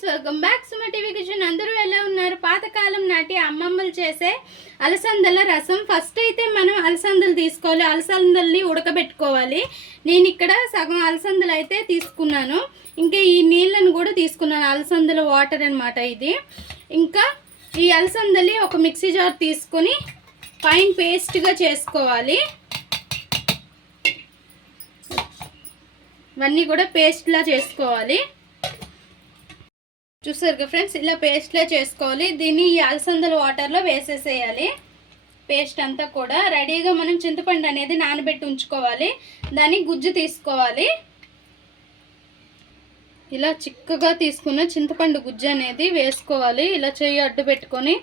Friends welcome back Suma TV kitchen అందరూ ఎలా ఉన్నారు? పాతకాలం నాటి అమ్మమ్మలు చేసే అలసందల రసం. ఫస్ట్ అయితే మనం అలసందలు తీసుకోవాలి. అలసందల్ని ఉడకబెట్టుకోవాలి. నేను ఇక్కడ సగం అలసందలు అయితే తీసుకున్నాను. ఇంకా ఈ నీళ్ళను కూడా తీసుకున్నాను. అలసందల వాటర్ అన్నమాట ఇది. ఇంకా ఈ అలసందలి ఒక మిక్సీ జార్ తీసుకొని ఫైన్ పేస్ట్గా చేసుకోవాలి. ఇవన్నీ కూడా పేస్ట్లా చేసుకోవాలి. చూస్తారు కదా ఫ్రెండ్స్? ఇలా పేస్ట్లా చేసుకోవాలి. దీన్ని ఈ అలసందల వాటర్లో వేసేసేయాలి. పేస్ట్ అంతా కూడా రెడీగా మనం చింతపండు అనేది నానబెట్టి ఉంచుకోవాలి. దాన్ని గుజ్జు తీసుకోవాలి. ఇలా చిక్కగా తీసుకున్న చింతపండు గుజ్జు అనేది వేసుకోవాలి. ఇలా చెయ్యి అడ్డు పెట్టుకొని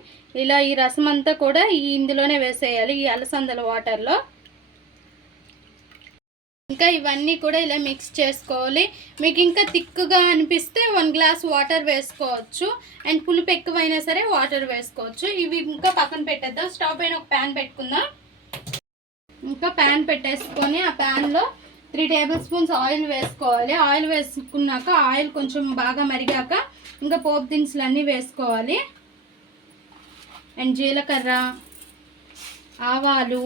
ఇలా ఈ రసం అంతా కూడా ఈ ఇందులోనే వేసేయాలి ఈ అలసందల వాటర్లో ఇంకా ఇవన్నీ కూడా ఇలా మిక్స్ చేసుకోవాలి. మీకు ఇంకా థిక్గా అనిపిస్తే వన్ గ్లాస్ వాటర్ వేసుకోవచ్చు. అండ్ పులుపు ఎక్కువైనా సరే వాటర్ వేసుకోవచ్చు. ఇవి ఇంకా పక్కన పెట్టేద్దాం. స్టవ్ పైన ఒక ప్యాన్ పెట్టుకుందాం. ఇంకా ప్యాన్ పెట్టేసుకొని ఆ ప్యాన్లో త్రీ టేబుల్ స్పూన్స్ ఆయిల్ వేసుకోవాలి. ఆయిల్ వేసుకున్నాక ఆయిల్ కొంచెం బాగా మరిగాక ఇంకా పోపు దినుసులు అన్నీ వేసుకోవాలి. అండ్ జీలకర్ర ఆవాలు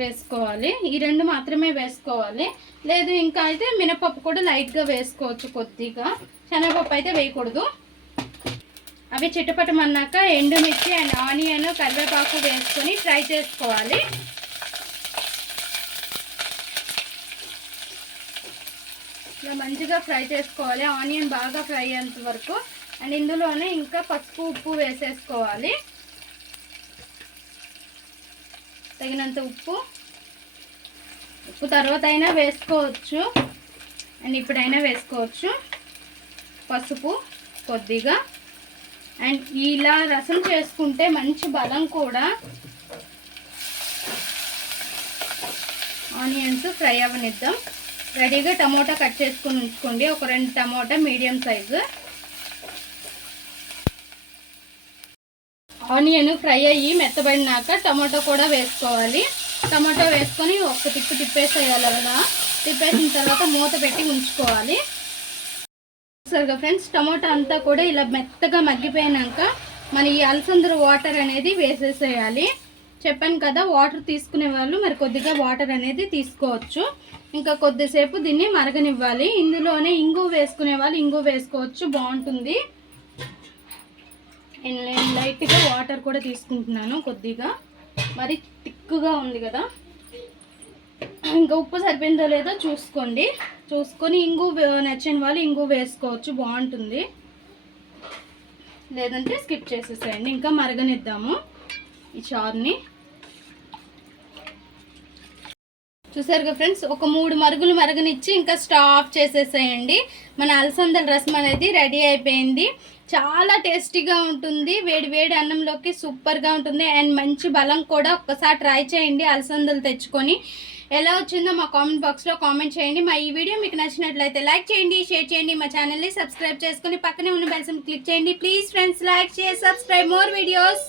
వేసుకోవాలి. ఈ రెండు మాత్రమే వేసుకోవాలి. లేదు ఇంకా అయితే మినపప్పు కూడా లైట్గా వేసుకోవచ్చు కొద్దిగా. శనగపప్పు అయితే వేయకూడదు. అవి చిట్టపట్టమన్నాక ఎండుమిర్చి అండ్ ఆనియన్ కరివేపాకు వేసుకొని ఫ్రై చేసుకోవాలి. ఇలా మంచిగా ఫ్రై చేసుకోవాలి. ఆనియన్ బాగా ఫ్రై అయ్యేంత వరకు. అండ్ ఇందులోనే ఇంకా పసుపు ఉప్పు వేసేసుకోవాలి. తగినంత ఉప్పు. ఉప్పు తర్వాత అయినా వేసుకోవచ్చు. అండ్ ఇప్పుడైనా వేసుకోవచ్చు. పసుపు కొద్దిగా. అండ్ ఇలా రసం చేసుకుంటే మంచి బలం కూడా. ఆనియన్స్ ఫ్రై అవ్వనిద్దాం. రెడీగా టమోటా కట్ చేసుకొని ఉంచుకోండి. ఒక రెండు tomato medium size. Onion fry అయ్యి మెత్తబడినాక టమాటో కూడా వేసుకోవాలి. టమాటో వేసుకొని ఒక్క తిప్పు తిప్పేసేయాలి అలా తిప్పేసిన తర్వాత మూత పెట్టి ఉంచుకోవాలి. సరిగా ఫ్రెండ్స్ టమాటో అంతా కూడా ఇలా మెత్తగా మగ్గిపోయినాక మన ఈ అలసందర వాటర్ అనేది వేసేసేయాలి. చెప్పాను కదా వాటర్ తీసుకునే వాళ్ళు మరి కొద్దిగా వాటర్ అనేది తీసుకోవచ్చు. ఇంకా కొద్దిసేపు దీన్ని మరగనివ్వాలి. ఇందులోనే ఇంగు వేసుకునే వాళ్ళు ఇంగు వేసుకోవచ్చు. బాగుంటుంది. నేను లైట్గా వాటర్ కూడా తీసుకుంటున్నాను కొద్దిగా. మరి థిక్గా ఉంది కదా. ఇంకా ఉప్పు సరిపోయిందో లేదో చూసుకోండి. చూసుకొని ఇంగు నచ్చిన వాళ్ళు ఇంగు వేసుకోవచ్చు బాగుంటుంది. లేదంటే స్కిప్ చేసేసేయండి. ఇంకా మరగనిద్దాము ఈ చారుని. చూసారుగా ఫ్రెండ్స్ ఒక మూడు మరుగులు మరగనిచ్చి ఇంకా స్టాప్ చేసేసేయండి. మన అలసందల రసం అనేది రెడీ అయిపోయింది. చాలా టేస్టీగా ఉంటుంది. వేడి వేడి అన్నంలోకి సూపర్గా ఉంటుంది. అండ్ మంచి బలం కూడా ఒక్కసారి ట్రై చేయండి అలసందలు తెచ్చుకొని. ఎలా వచ్చిందో మా కామెంట్ బాక్స్లో కామెంట్ చేయండి. మా ఈ వీడియో మీకు నచ్చినట్లయితే లైక్ చేయండి షేర్ చేయండి. మా ఛానల్ని సబ్స్క్రైబ్ చేసుకొని పక్కనే ఉన్న బెల్సం క్లిక్ చేయండి. Please friends like share subscribe more videos.